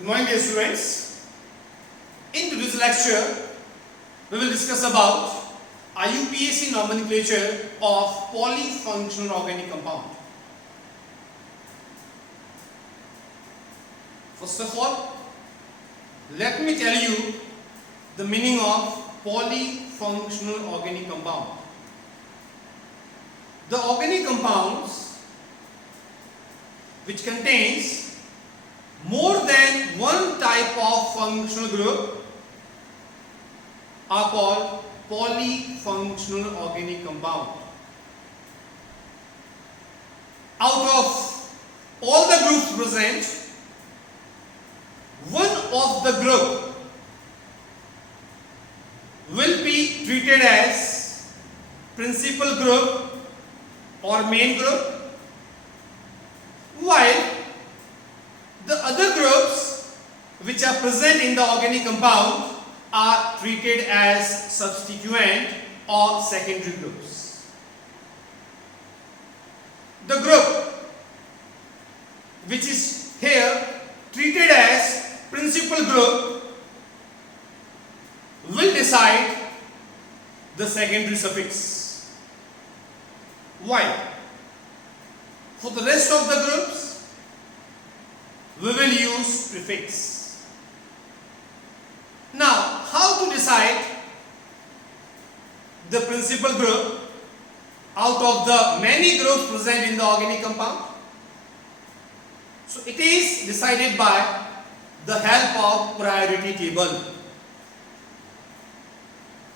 Good morning, dear students. In today's lecture, we will discuss about IUPAC nomenclature of polyfunctional organic compound. First of all, let me tell you the meaning of polyfunctional organic compound. The organic compounds which contains more than one type of functional group are called polyfunctional organic compound. Out of all the groups present, one of the group will be treated as principal group or main group, while the other groups which are present in the organic compound are treated as substituent or secondary groups. The group which is here treated as principal group will decide the secondary suffix. Why? For the rest of the groups, we will use prefix. Now, how to decide the principal group out of the many groups present in the organic compound? So, it is decided by the help of priority table.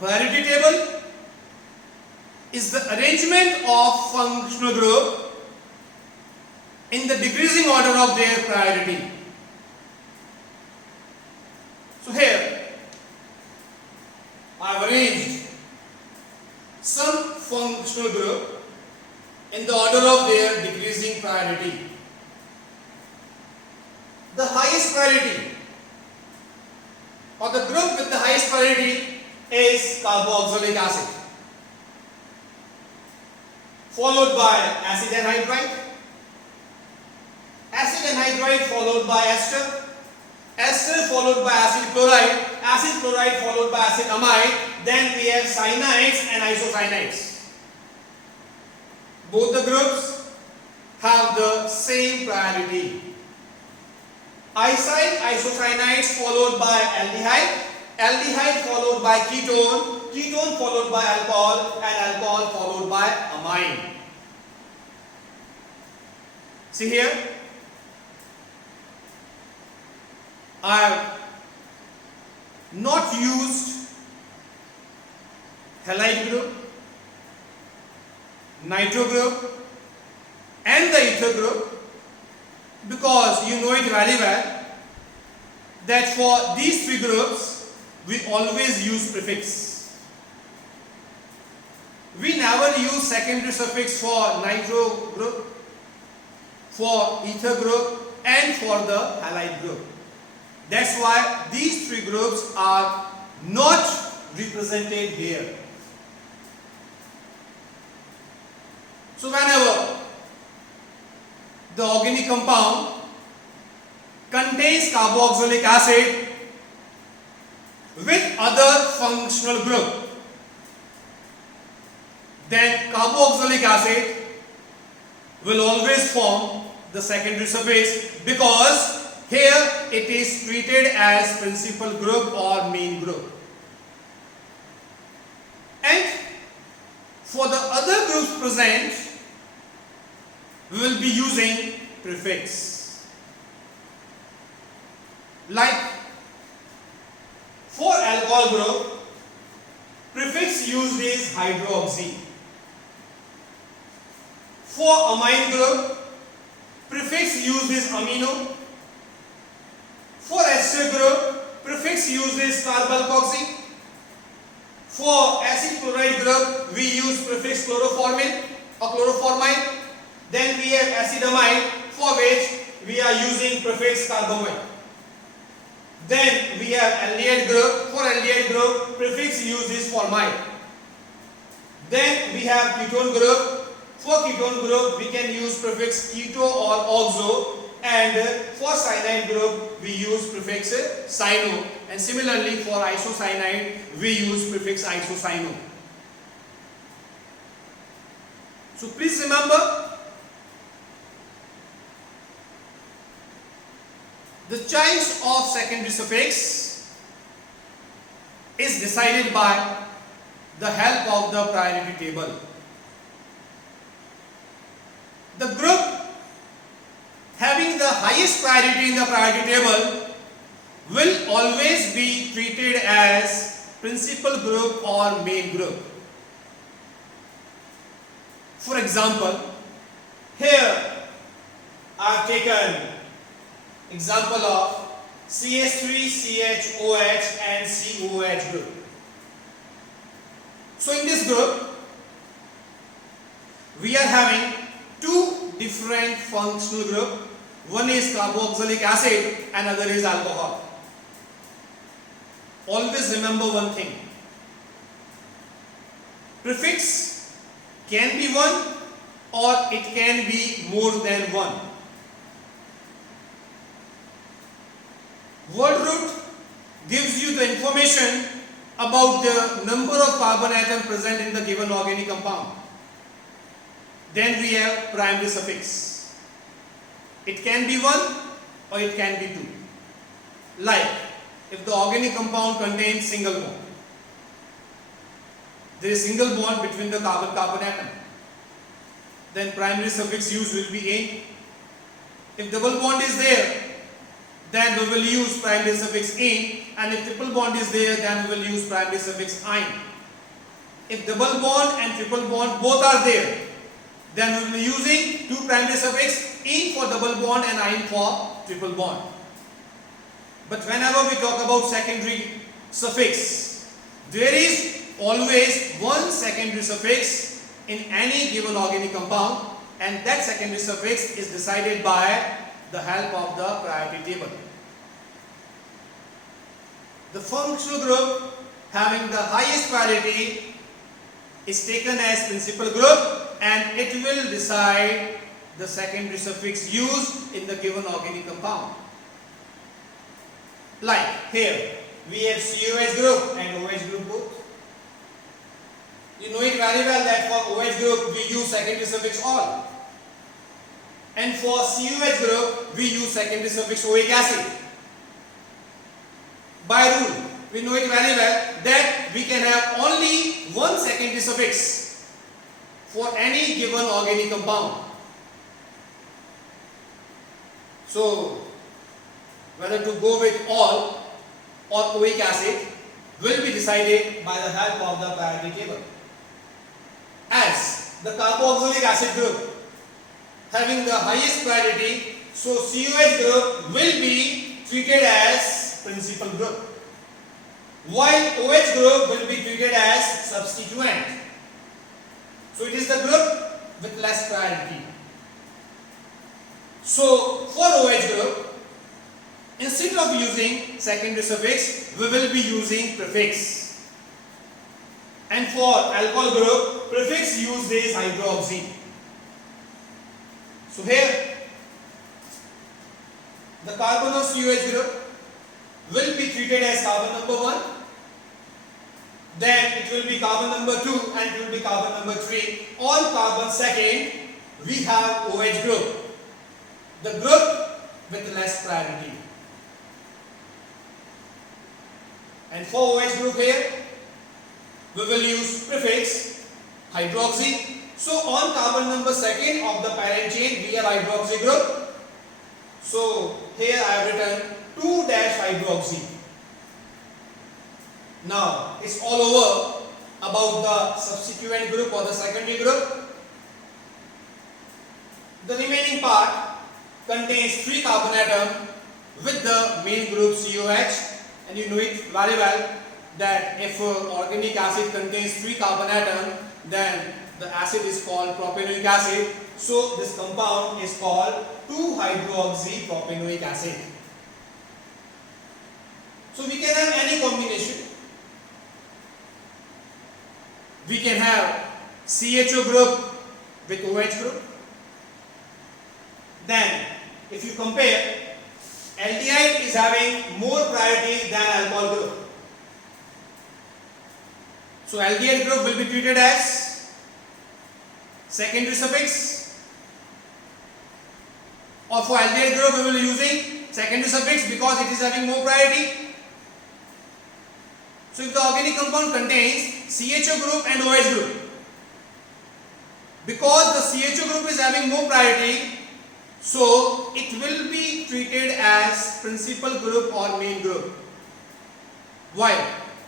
Priority table is the arrangement of functional group in the decreasing order of their priority. So here I have arranged some functional group in the order of their decreasing priority. The highest priority or the group with the highest priority is carboxylic acid, followed by acid anhydride, acid anhydride followed by ester, ester followed by acid chloride followed by acid amide, then we have cyanides and isocyanides. Both the groups have the same priority. Iside, isocyanides followed by aldehyde, aldehyde followed by ketone, ketone followed by alcohol, and alcohol followed by amine. See here, I have not used halide group, nitro group and the ether group because you know it very well that for these three groups we always use prefix. We never use secondary suffix for nitro group, for ether group and for the halide group. That's why these three groups are not represented here. So whenever the organic compound contains carboxylic acid with other functional group, then carboxylic acid will always form the secondary suffix because here it is treated as principal group or main group. And for the other groups present, we will be using prefix. Like for alcohol group, prefix used is hydroxy. For amine group, prefix used is amino. For ester group, prefix used is carbalcoxy. For acid chloride group, we use prefix chloroformine or chloroformine. Then we have acid amide, for which we are using prefix carbamide. Then we have aldehyde group. For aldehyde group, prefix used is formyl. Then we have ketone group. For ketone group, we can use prefix keto or oxo, and for cyanide group we use prefix cyano, and similarly for isocyanide we use prefix isocyano. So please remember, the choice of secondary suffix is decided by the help of the priority table. The group having the highest priority in the priority table will always be treated as principal group or main group. For example, here I have taken example of CH3, CHOH and COH group. So in this group we are having two different functional group. One is carboxylic acid and other is alcohol. Always remember one thing, prefix can be one or it can be more than one. Word root gives you the information about the number of carbon atoms present in the given organic compound. Then we have primary suffix. It can be one or it can be two. Like if the organic compound contains single bond, there is single bond between the carbon-carbon atom, then primary suffix used will be "ane". If double bond is there, then we will use primary suffix "ane", and if triple bond is there, then we will use primary suffix "ine". If double bond and triple bond both are there, then we will be using two primary suffix, "ene" for double bond and "ine" for triple bond. But whenever we talk about secondary suffix, there is always one secondary suffix in any given organic compound, and that secondary suffix is decided by the help of the priority table. The functional group having the highest priority is taken as principal group, and it will decide the secondary suffix used in the given organic compound. Like here we have COH group and OH group both. You know it very well that for OH group we use secondary suffix "ol", and for COH group we use secondary suffix "oic acid". By rule, we know it very well that we can have only one secondary suffix for any given organic compound. So whether to go with "ol" or "oic acid" will be decided by the help of the priority table. As the carboxylic acid group having the highest priority, so COH group will be treated as principal group, while OH group will be treated as substituent. So it is the group with less priority. So for OH group, instead of using secondary suffix, we will be using prefix. And for alcohol group, prefix used is hydroxy. So here, the carbon of COH group will be treated as carbon number 1, then it will be carbon number 2, and it will be carbon number 3. On carbon second, we have OH group, the group with less priority. And for OH group here, we will use prefix hydroxy. So on carbon number second of the parent chain, we have hydroxy group. So here I have written 2-hydroxy. Now it's all over about the substituent group or the secondary group. The remaining part contains 3 carbon atoms with the main group COH. And you know it very well that if organic acid contains 3 carbon atoms, then the acid is called propanoic acid. So this compound is called 2-hydroxypropanoic acid. So we can have any combination. We can have CHO group with OH group. Then if you compare, aldehyde is having more priority than alcohol group. So aldehyde group will be treated as secondary suffix, or for aldehyde group we will be using secondary suffix because it is having more priority. So if the organic compound contains CHO group and OH group, because the CHO group is having more priority, so it will be treated as principal group or main group, while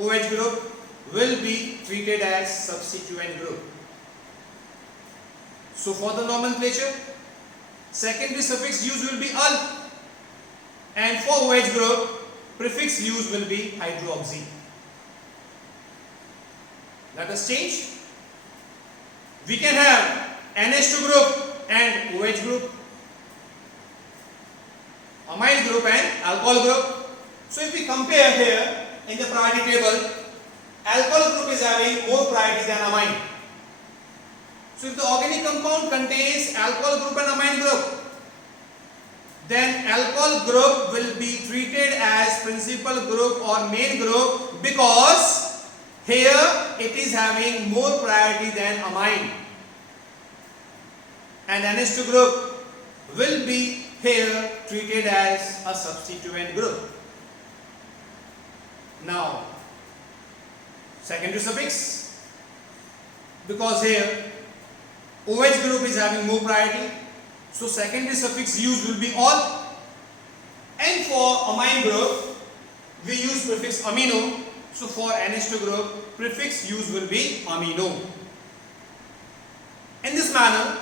OH group will be treated as substituent group. So for the nomenclature, secondary suffix used will be al, and for OH group, prefix used will be hydroxy. Let us change. We can have NH2 group and OH group, amine group and alcohol group. So if we compare here in the priority table, alcohol group is having more priority than amine. So if the organic compound contains alcohol group and amine group, then alcohol group will be treated as principal group or main group because here it is having more priority than amine, and NH2 group will be here treated as a substituent group. Now secondary suffix, because here OH group is having more priority, so secondary suffix used will be all, and for amine group we use prefix amino. So for NH2 group, prefix used will be amino. In this manner,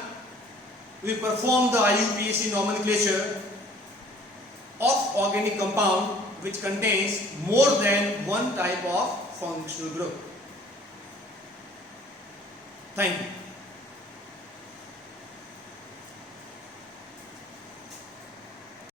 we perform the IUPAC nomenclature of organic compound which contains more than one type of functional group. Thank you.